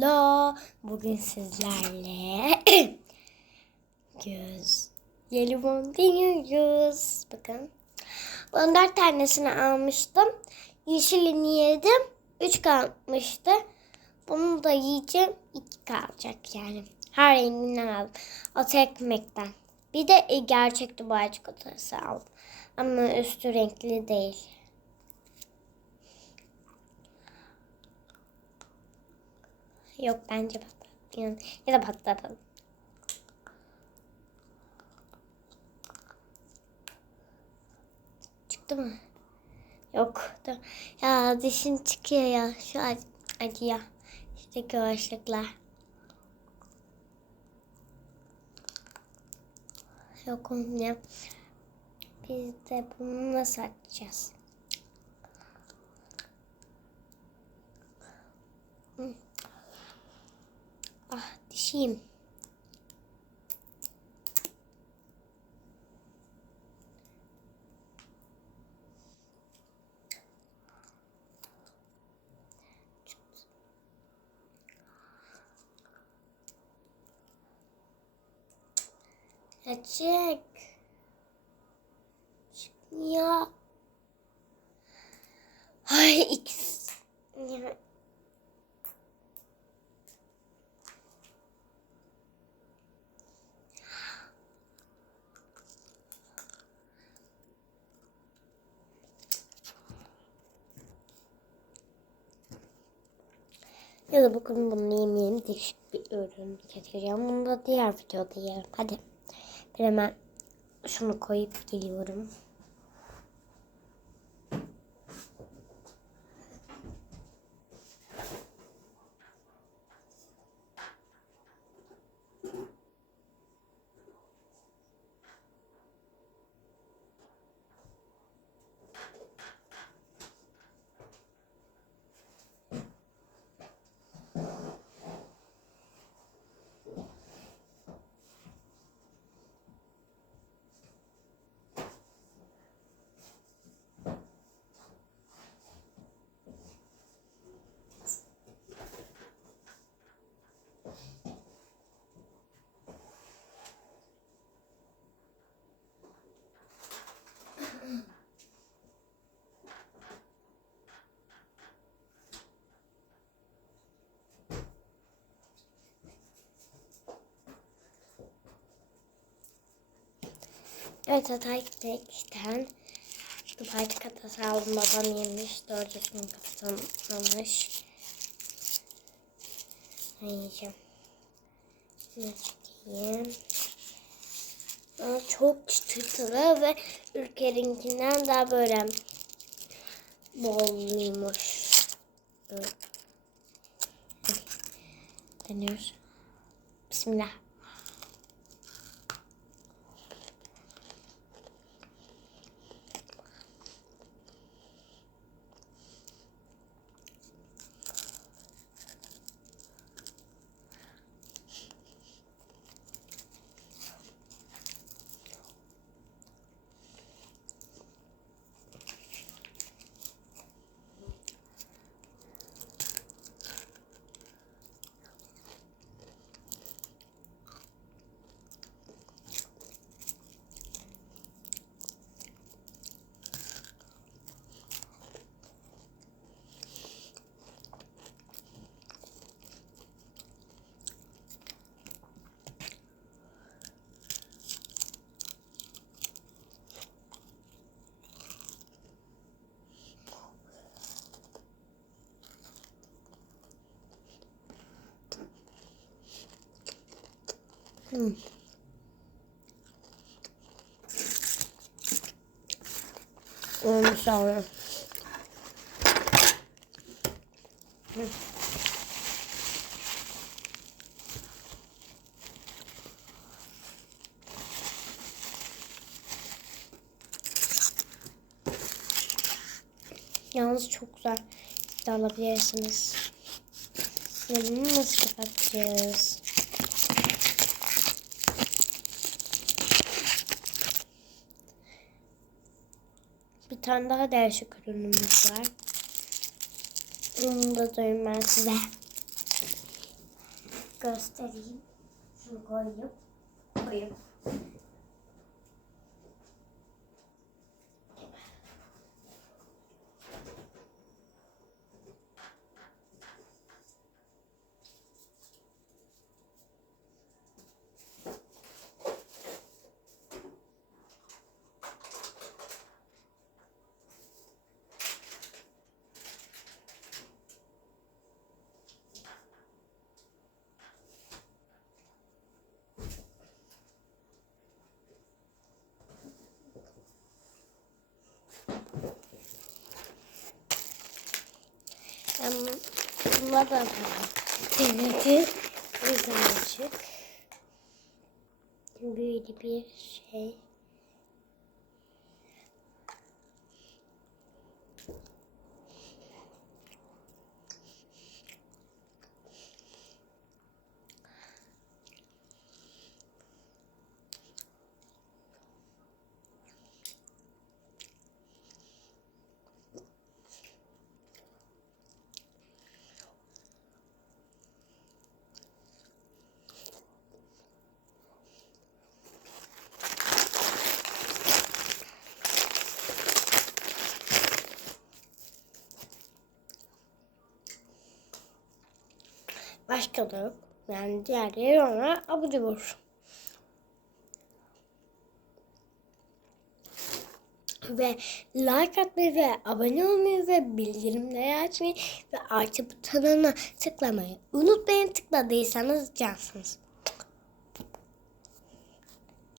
Hello. Bugün sizlerle göz jelibon deniyoruz. Bakın. Ben dört tanesini almıştım. Yeşilini yedim. Üç kalmıştı. Bunu da yiyeceğim. iki kalacak yani. Her renginden aldım. O ekmekten. Bir de e, gerçek Dubai çikolatası aldım. Ama üstü renkli değil. Yok bence patlatmayalım. Ya da patlatalım. Çıktı mı? Yok. da- Ya dişin çıkıyor ya. Şu ac acıya. Şuradaki başlıklar. Yok olmuyor. Biz de bunu nasıl açacağız? Hı. Ah dişim. Açık. Çıkmıyor. Ay ikisi. Ya. Da bugün bunu yemeyelim değişik bir ürün getireceğim. Bunu da diğer videoda yerim. Hadi. Ben hemen şunu koyup geliyorum. Evet Hatay'dayken Dubai çikolatası aldım. Babam yemiş. Doğrucasını kapatamamış. Ben yiyeceğim. Şunu çekeyim. Çok çıtılı ve ülkerinkinden daha böyle bolluymuş. Deniyoruz. Bismillah. Hmm. Olmuş abi. Yalnız çok güzel de alabilirsiniz. Bunu nasıl kapatacağız? Bir tane daha değişik ürünümüz var. Onu da duyayım ben size. göstereyim. Şunu koyayım. Koyayım. Ben bununla da denedi. Açık. Böyle bir şey. Başka da yok. Yani diğerleri ona abur cubur. Ve like atmayı ve abone olmayı ve bildirimleri açmayı ve artı butonuna tıklamayı unutmayın. Tıkladıysanız cansınız.